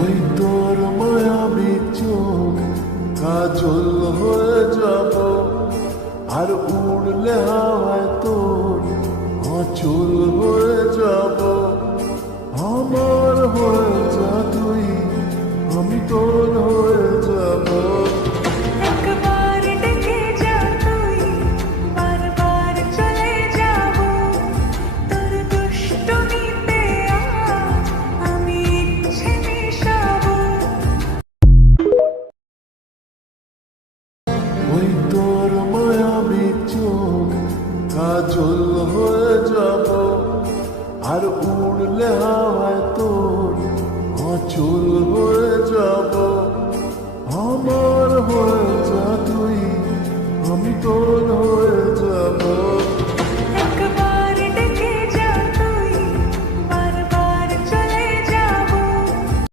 ওই তোর মায়াবী চোখ কাজল হয়ে যাব, আর উড়লে হাওয়ায় তোর অচল হয়ে যাব। আমার হয়ে যা তুই, আমি তোর হয়ে যাব। একবার ডেকে যা তুই, বারবার চলে যাব। তোর দুষ্টুমিতে আমি ইচ্ছে মিশাবো। ওই তোর মায়াবী চোখ কাজল হয়ে যাব, আর উড়লে হাওয়ায় তোর অচল হয়ে যাব। আমার হয়ে যা তুই, আমি তোর হয়ে